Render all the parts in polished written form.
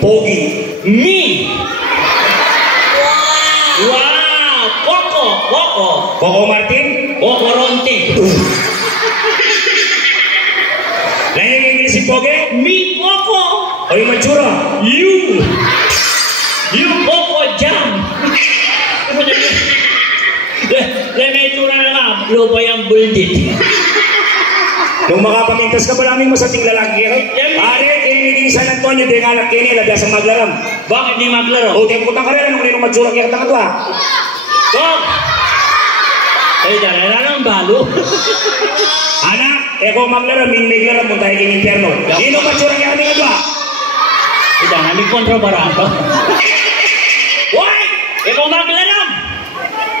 Pogi. Me. Wow. Coco. Coco Martin. Coco Ronte. Lain yang English si Pogi. Me Coco. O yung matsura. You Coco Jam. May tura na nga. Lupa yung buldit. Nung makapamintas ka ba namin masating lalaki kayo? Pare, kiniging San Antonio, di nga anak kini, labya sa maglaram. Bakit di maglaro? O, tiyan putang karera, nung ninong matsura kaya katang katwa. Stop! Ay, dala na ng balo. Anak, kung maglaram, miglaram mo tayo kini-impierno. Ninong matsura kaya katang katwa. Ay, dala, may kontrabarato. Why? Ikaw maglaram.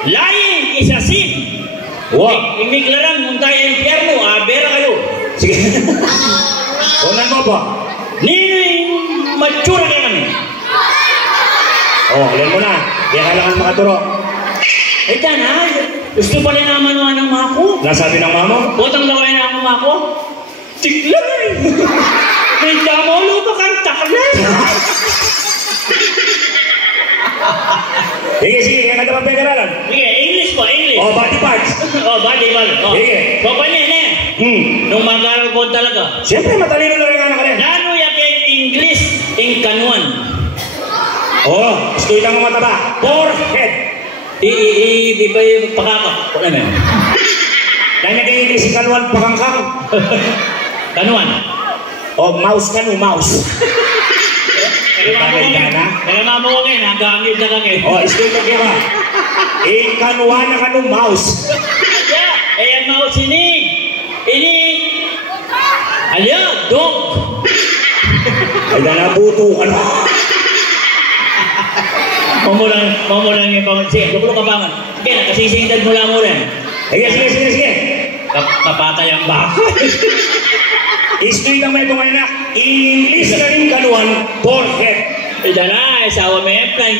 Lying is a sin. Wow. Imiglaran, nung tayo impyerno, abera kayo. Sige. Unan mo po. Matsura kayo kami. Alam mo na. Kaya kailangan makaturo. Eh, dana, gusto pala naman ng mga ko. Nasabi ng mama? Botang daw kayo ng mga ko. Tiglay! May damolo pa kang taklan. Sige, kaya ka naman pagkaralan. Sige, English po, English. Body parts. Body parts. Sige. Papa niya, nung mag-aaral ko talaga. Siyempre, matalino na rin nga na rin. Nano yakin English in kanuan. Gusto itang mga mataba. Forehead. Di ba yung pakakak? Wala na yun. Dahil natin English in kanuan, pakangkang. Kanuan. Mouse kanu, mouse. Kaya mo ngayon, nagamit na kami. Isto ito kaya ba? Kanuan na kanu, mouse. Ang mouse ini. Dog. Ay, nanabuto ka na. Mamulang yung pangon. Sige, lukulong ka pangon. Sige, nakasisingdad mula mo rin. Sige. Kapatay ang baka. Istoy lang may itong anak. English na rin kanuan, forehead. Dala, sawa may plan,